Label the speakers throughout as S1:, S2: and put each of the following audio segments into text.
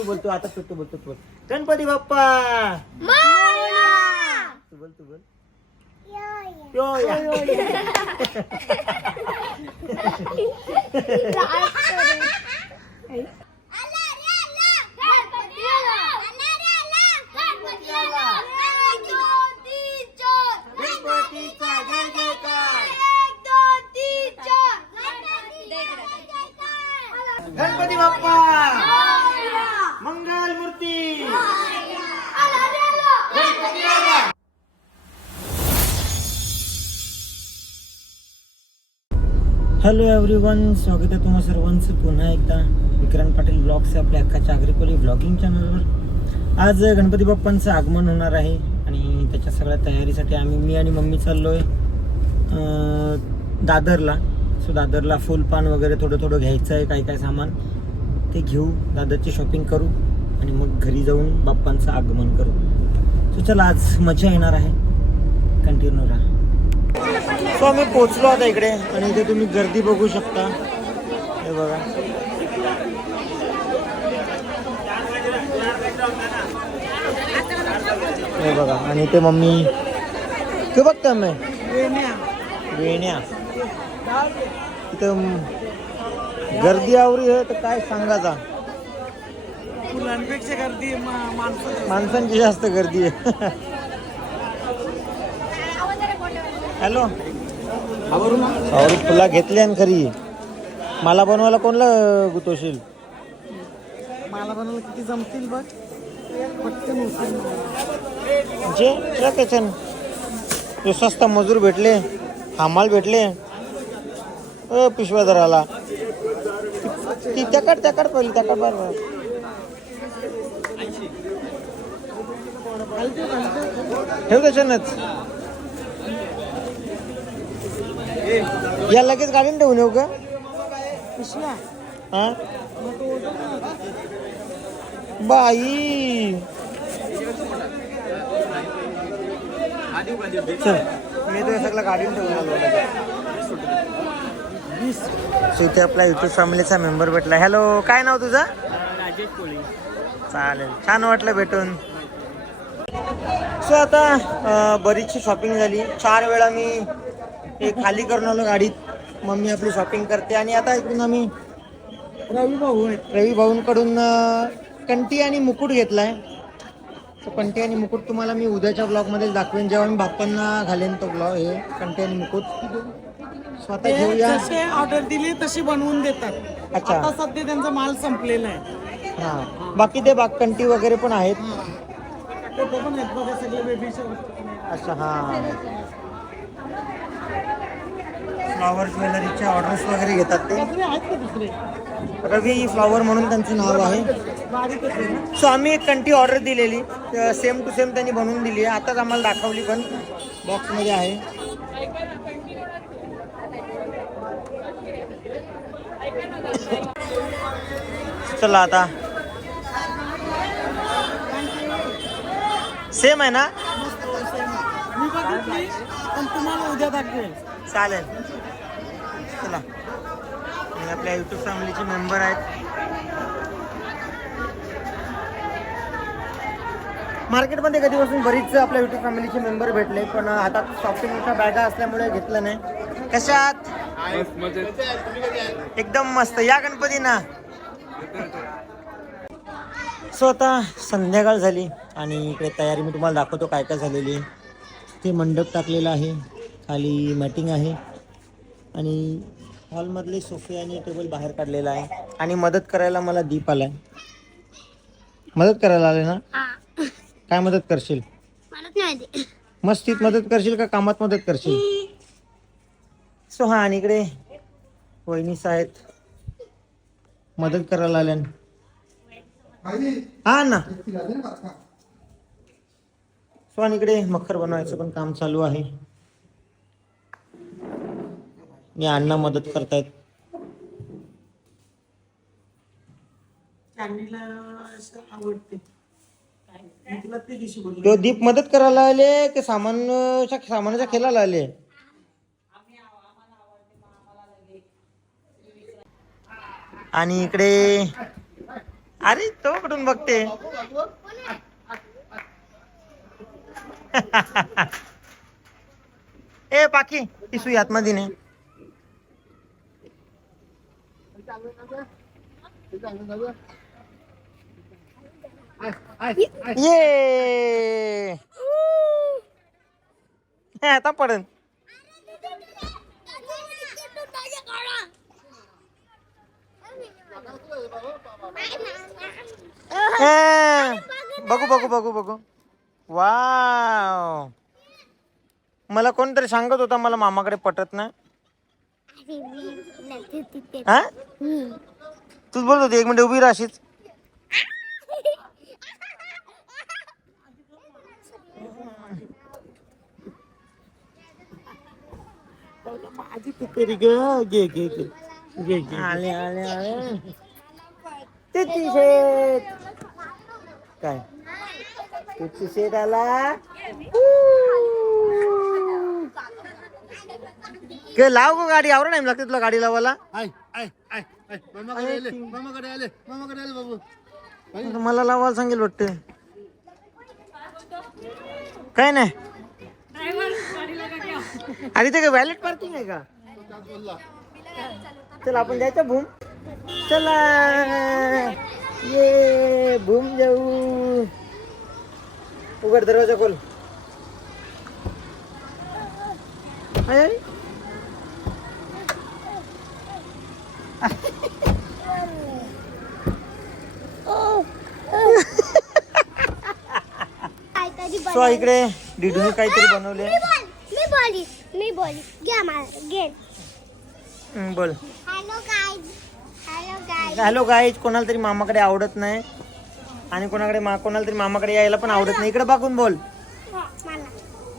S1: तू बोल तू आता तू तू बोल तू बोल गणपती बाप्पा तू बोल तू बोल यो या. गणपतीचा जय जयकार गणपती बाप्पा हॅलो एव्हरीवन स्वागत आहे तुम्हा सर्वांचं. पुन्हा एकदा विक्रांत पाटील ब्लॉग्स आपल्या अख्खाच्या आग्रिकोली ब्लॉगिंग चॅनलवर आज गणपती बाप्पांचं आगमन होणार आहे आणि त्याच्या सगळ्या तयारीसाठी आम्ही मी आणि मम्मी चाललो आहे दादरला. सो दादरला फुलपान वगैरे थोडं थोडं घ्यायचं आहे काय काय सामान ते घेऊ. दादरची शॉपिंग करू आणि मग घरी जाऊन बाप्पांचं आगमन करू. सो चला आज मजा येणार आहे. कंटिन्यू राहा. सो आम्ही पोचलो आता इकडे आणि इथे तुम्ही गर्दी बघू शकता. हे बघा. हे बघा. आणि इथे मम्मी ते बघता मी वेण्या. इथं गर्दी आवरी आहे तर काय सांगायचा
S2: फुलांपेक्षा गर्दी
S1: माणसांची जास्त गर्दी आहे. हॅलो. अरे फुला घेतली आणि खरी. मला बनवायला कोणला गुतवशील?
S2: मला बनवलं किती जमतील बघ. पटकन उचल.
S1: जे ट्रकेशन जो स्वस्त मजूर भेटले हमाल भेटले. अ पिशव्यादाराला. ती त्याकड त्याकड पहिली त्याकड बरं ठेव त्याच्यानंच. या लगेच गाडीने ठेवून येऊ का? हा? बाई. चल मी तो सगळं गाडीने ठेवून आलो So, इथे आपला युट्यूब फॅमिलीचा मेंबर भेटला. हॅलो काय नाव तुझं?
S2: राजेश कोळी.
S1: चालेल. छान वाटलं भेटून. सो आता बरीचशी शॉपिंग झाली. चार वेळा मी हे खाली करून आलो गाडीत. मम्मी आपली शॉपिंग करते. आणि आता इकडून आम्ही
S2: रवी भाऊ
S1: रवी भाऊंकडून कंटी आणि मुकुट घेतलाय. तो कंटी आणि मुकुट तुम्हाला मी उद्याच्या ब्लॉगमध्ये दाखवेन. जेव्हा मी बाप्पांना घालेन तो ब्लॉग हे कंटी आणि मुकुट. स्वतः घेऊया.
S2: जसे ऑर्डर दिली तशी बनवून देतात.
S1: अच्छा.
S2: आता सध्या त्यांचा माल संपलेला आहे.
S1: हा. बाकी ते बाग कंटी वगैरे पण आहेत.
S2: ते पण आहेत बघा सगळे बेबीच्या वस्तू पण आहेत.
S1: अच्छा हा. फ्लॉवर ज्वेलरीचे ऑर्डर्स वगैरे घेतात ते. रवी फ्लॉवर म्हणून त्यांचं नाव आहे. सो आम्ही एक कंटी ऑर्डर दिलेली. सेम टू सेम त्यांनी बनवून दिली आहे. आताच आम्हाला दाखवली पण. बॉक्समध्ये आहे. चला आता. सेम आहे ना?
S2: मी बघितली पण तुम्हाला उद्या दाखवेल.
S1: चालेल. चला. आणि आपल्या युट्यूब फॅमिलीचे मेंबर आहेत. मार्केटमध्ये कधीपासून बरीच आपल्या युट्यूब फॅमिलीचे मेंबर भेटले पण हातात शॉपिंगच्या बॅगा असल्यामुळे घेतलं नाही. कशात? एकदम मस्त. या गणपती ना. सो आता संध्याकाळ झाली आणि इकडे तयारी मी तुम्हाला दाखवतो काय काय झालेली आहे. ते मंडप टाकलेला आहे. खाली मॅटिंग आहे. आणि हॉलमधले सोफे आणि टेबल बाहेर काढलेला आहे. आणि मदत करायला मला दीप आलाय. मदत करायला आले ना? काय मदत करशील?
S3: मलाच नाही माहिती.
S1: मस्तीत मदत करशील का कामात मदत करशील? सो हा आणि इकडे वहिनीस आहेत मदत करायला आल्या हा ना सो आणि इकडे मखर बनवायचं पण काम चालू आहे. आणि अण्णा मदत करतायत.
S2: मी ते
S1: दीप मदत करायला आले की सामान सामानाच्या खेळायला आले? आणि इकडे अरे तो कुठून बघते? ए पाखी ती सुई आतमध्ये नाही ये हे, आता पडन बघू बघू बघू बघू. वाव. मला कोणतरी सांगत होता मला मामाकडे पटत नाही. हा तूच बोलत होती एक मिनिट उभी राशीच तरी ग घे घे घे घे घे आले आले आले तिची शेत काय तिची शेत आला के लाव गो गाडी आवरा नाही लागते तुला गाडी लावायला
S3: आय आय आय आय मामाकडे आले मामाकडे आले मामाकडे आले बाबू।
S1: आता मला लावायला सांगेल वाटत काय नाही? आणि ते काय व्हॅलेट पार्किंग आहे का? चल आपण जायचं भूम. चला. ये भूम जाऊ. उघड दरवाज़ा खोल. सो इकडे डिडूने काहीतरी बनवले.
S4: मी बोली मी बोली घ्या मला घे.
S1: बोल.
S4: Hello guys hello guys
S1: hello guys कोणाला तरी मामाकडे आवडत नाही. आणि कोणाकडे मा कोणाला तरी मामाकडे यायला पण आवडत नाही. इकडे बघून बोल.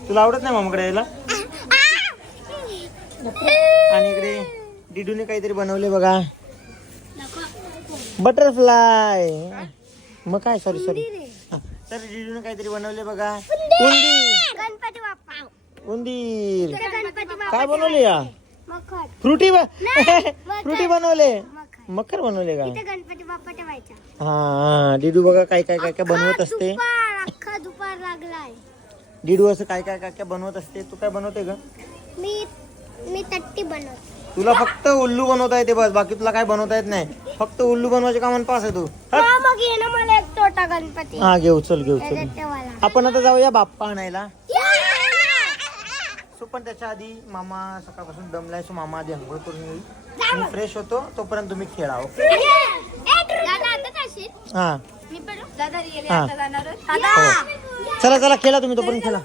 S1: तुला आवडत नाही मामाकडे यायला? आणि इकडे डिडूने काहीतरी बनवले बघा. बटरफ्लाय मग काय? सॉरी सॉरी तर डिडूने काहीतरी बनवले बघा. उंदीर
S4: गणपती बाप्पा.
S1: उंदीर काय बनवले या? फ्रुटी फ्रुटी बनवले.
S4: मखर.
S1: मकर बनवले का?
S4: इथे गणपती बाप्पा ठेवायचा.
S1: हा डिडू बघा काय काय काय काय बनवत असते.
S4: दुपार लागलाय.
S1: डिडू असं काय काय काय काय बनवत असते? तू काय बनवते ग?
S4: मी मी तट्टी बनवते.
S1: तुला फक्त उल्लू बनवता येते बस बाकी तुला काय बनवता येत नाही. फक्त उल्लू बनवायचे कामान पास आहे तू.
S4: हा, मग ये ना मला एक छोटा गणपती.
S1: हा घेऊ चल घेऊ चल. आपण आता जाऊया बाप्पा आणायला. सो पण त्याच्या आधी मामा सकाळपासून दमलाय सो मामा आधी आंघोळ करून येईल. मी फ्रेश होतो तोपर्यंत तुम्ही खेळा ओके?
S4: दादा आता जाशील
S1: हा.
S4: मी पण.
S1: हा.
S4: आता जाणार आहे.
S1: हो. चला चला खेळा तुम्ही तोपर्यंत खेळा.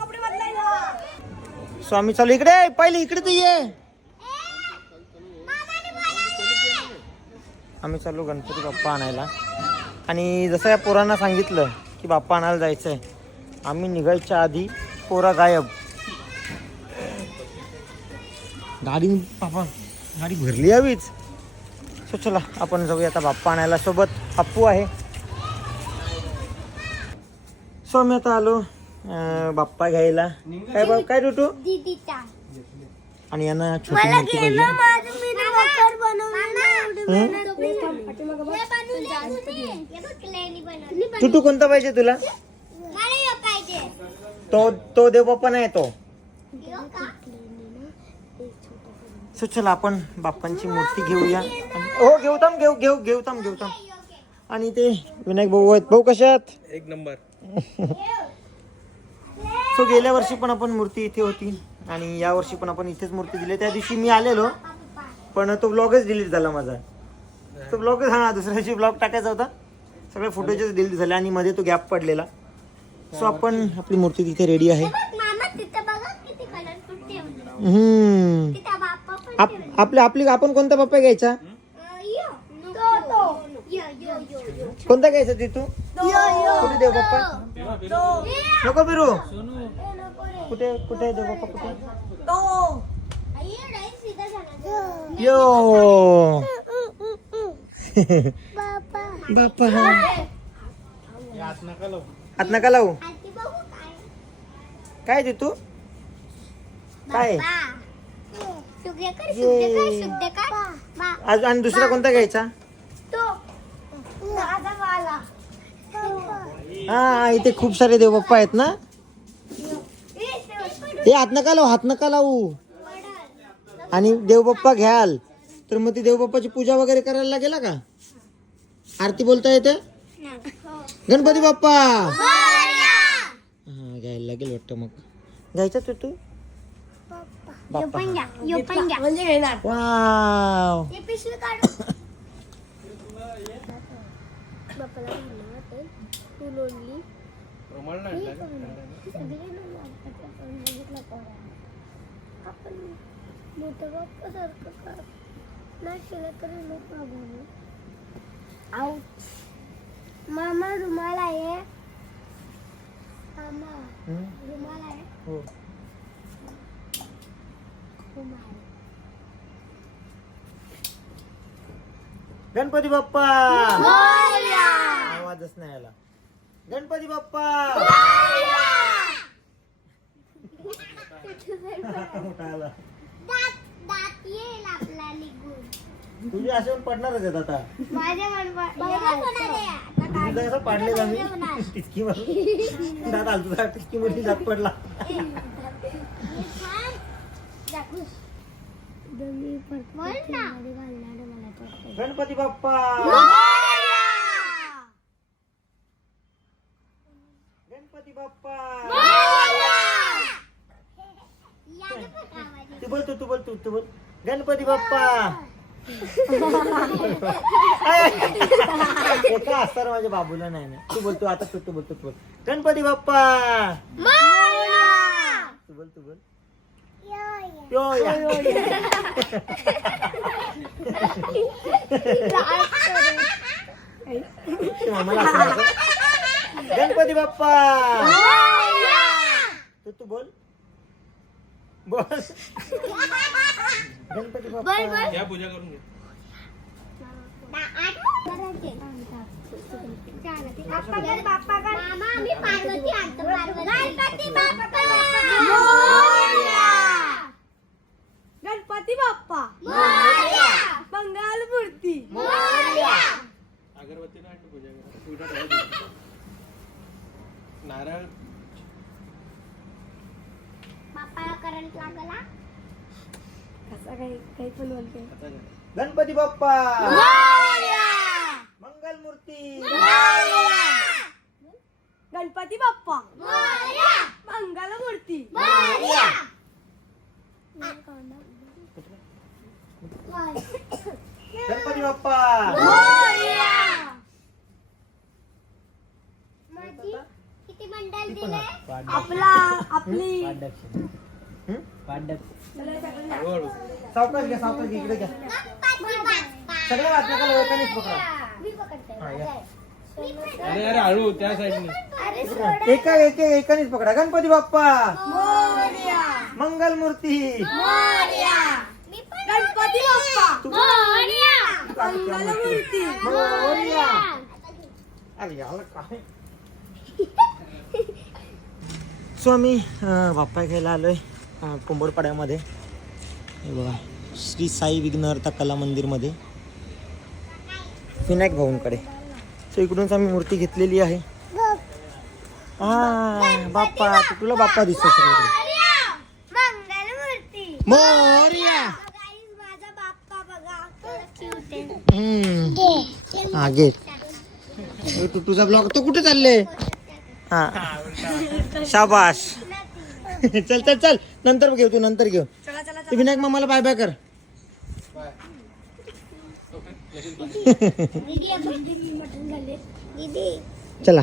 S1: सो आम्ही चालू इकडे पहिले इकडे तू ये. आम्ही चाललो गणपती बाप्पा आणायला. आणि जसं या पोरांना सांगितलं की बाप्पा आणायला जायचं आहे आम्ही निघायच्या आधी पोरा गायब. गाडी बापा गाडी भरली हवीच. सो चला आपण जाऊया आता बाप्पा आणायला. सोबत अप्पू आहे. सो आम्ही आता आलो अं, बाप्पा घ्यायला. काय बा काय
S4: दीदीचा.
S1: आणि यांना छोटी मोठी पाहिजे
S4: माझं मी मकर एवढी? मेहनत बनवली.
S1: टुटू कोणता पाहिजे तुला?
S4: मला हे पाहिजे.
S1: तो तो देव बाप्पा नाही तो? सो चला आपण बाप्पांची मूर्ती घेऊया. आणि- हो घेऊ थांब घेऊ घेऊ घेऊ थांब घेऊ थांब. आणि ते विनायक भाऊ आहेत. भाऊ कशात
S3: एक नंबर.
S1: सो गेल्या वर्षी पण आपण मूर्ती इथे होती. आणि या वर्षी पण आपण इथेच मूर्ती दिली. त्या दिवशी मी आलेलो पण तो ब्लॉगच डिलीट झाला माझा. तो ब्लॉग हा दुसऱ्या दिवशी ब्लॉग टाकायचा होता. सगळे फुटेजेस डिलीट झाले आणि मध्ये तो गॅप पडलेला. सो आपण आपली मूर्ती तिथे रेडी आहे.
S4: तिथं तिथं
S1: आपल्या आपली आपण कोणता बाप्पा घ्यायचा? कोणता घ्यायचा ती तू.
S4: यो
S1: कुठे देव बाप्पा?
S4: यो.
S1: नको बिरू. कुठे कुठे आहे देव बाप्पा? कुठे. यो.
S4: बाप्पा.
S1: आत नका लावू.
S4: काय?
S1: काय ते तू? काय? आज आणि दुसरा कोणता घ्यायचा?
S4: तो.
S1: हा इथे खूप सारे देव बाप्पा आहेत ना? हे हात नका लावू हात नका लावू. आणि देवबाप्पा घ्याल. तर मग ती देवबाप्पाची पूजा वगैरे करायला लागेल का? आरती बोलता येते? गणपती बाप्पा! हा घ्यायला लागेल वाटतं मग. घ्यायचा तू तू? बाप्पा. वाव!
S3: मामा रुमाल आहे. मामा
S1: हम्म,
S3: रुमाल आहे.
S1: हो.
S3: रुमाल
S1: गणपती बाप्पा! आवाजच नाही आला. गणपती बाप्पा! मोठा आला
S3: दात दात येईल आपला निघून.
S1: तुझे असे पण पडणारच आहेत आता.
S3: माझ्या मनपा
S1: तुझं मी टिचकी मारून दादा आला तुझा टिचकी मध्ये दात पडला.
S3: बोल ना.
S1: गणपती बाप्पा गणपती बाप्पा तू बोल तू तू बोल तू तू बोल गणपती बाप्पा एका असणार माझ्या बाबूला नाही ना तू बोल तू आता तू तू बोल तू बोल गणपती बाप्पा तू बोल तू बोल यो या. मामाला असं वाटतं. गणपती बाप्पा तू तू बोल बोल गणपती बाप्पा
S3: मामा आम्ही पार्वती आणतो पार्वती गणपती बाप्पा
S4: गणपती बाप्पा
S3: मोरया!
S4: मंगल मूर्ती
S3: मोरया!
S5: नारळ
S3: बाप्पाला करंट लागला
S4: कसा काही काही पण बोलते
S1: गणपती बाप्पा मंगल मूर्ती
S4: गणपती बाप्पा
S3: मोरया!
S4: मंगल मूर्ती
S3: मोरया!
S1: गणपती बाप्पा
S3: माझी किती बंडल दिले
S4: आपला आपली
S1: हं? सावकाश घ्या सावकाश घ्या इकडे घ्या सगळ्या वाचनाला एकानेच पकडा
S5: अरे अरे हळू त्या साईडने
S1: एका एक एकानेच पकडा गणपती बाप्पा
S4: मंगलमूर्ती
S1: मंगल मूर्ती
S4: गणपती बाप्पा मंगल मूर्ती
S1: अरे याला काय सो आम्ही बाप्पा घ्यायला आलोय. अं, हे बघा श्री साई विघ्नहर्ता कला मंदिरमध्ये. विनायक भाऊंकडे. सो इकडूनच आम्ही मूर्ती घेतलेली आहे. हा बाप्पा तू- तुला बाप्पा दिसतो सगळीकडे.
S3: मंगलमूर्ती
S1: तू तुझा ब्लॉग तो कुठे चालले? हा. शाबाश चल चल चल. नंतर घेऊ तू नंतर घेऊ.
S4: चला चला
S1: तू विनायक मामाला बाय बाय कर. चला.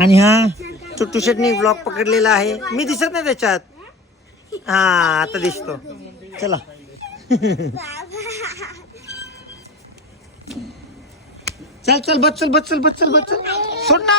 S1: आणि हा टुट्टू शेटनी ब्लॉग पकडलेला आहे. मी दिसत नाही त्याच्यात? हा आता दिसतो. चला. चल चल बस चल बस चल बस चल बस चल. सोड ना.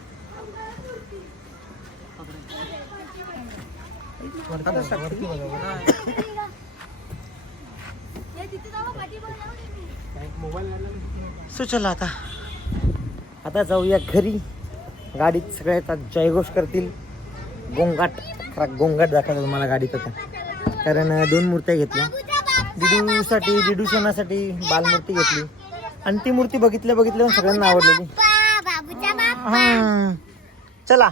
S1: सो चला आता. आता जाऊया घरी. गाडीत सगळ्याचा जयघोष करतील. गोंगाट. गोंगाट दाखवतो मला गाडीत आता. कारण दोन मूर्त्या घेतल्या. दिडूसाठी दिडू सणासाठी बालमूर्ती घेतली. आणि ती मूर्ती बघितल्या बघितल्या सगळ्यांना आवडलेली. हां. चला.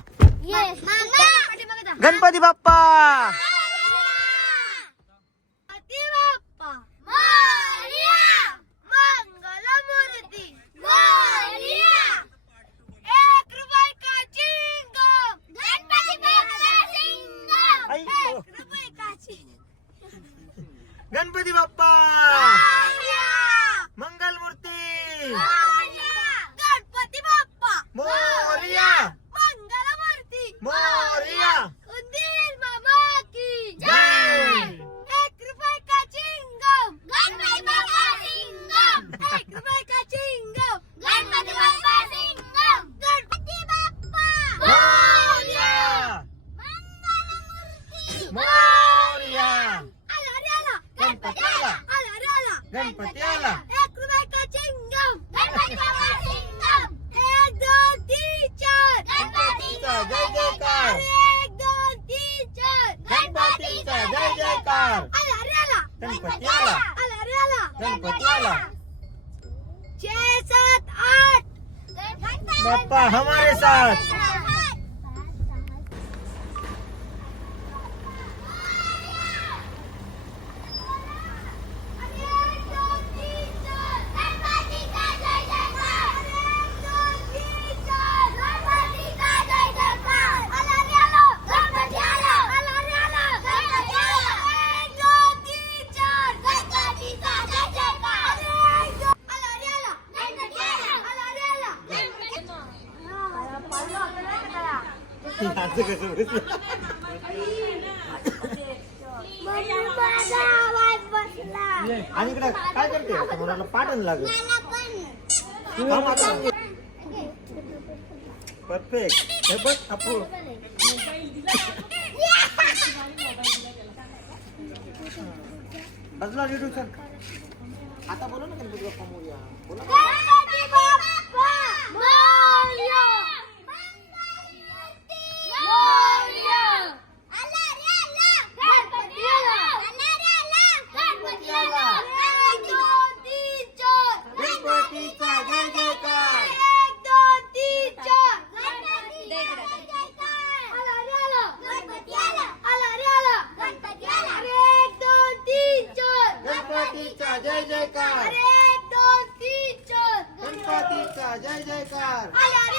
S1: गणपती बाप्पा!
S4: गणपती बाप्पा! मंगलमूर्ती!
S1: परफेक्ट हे बघ अपूर बदला रिड्यूसर आता बोला ना कधी बोला जय जयकार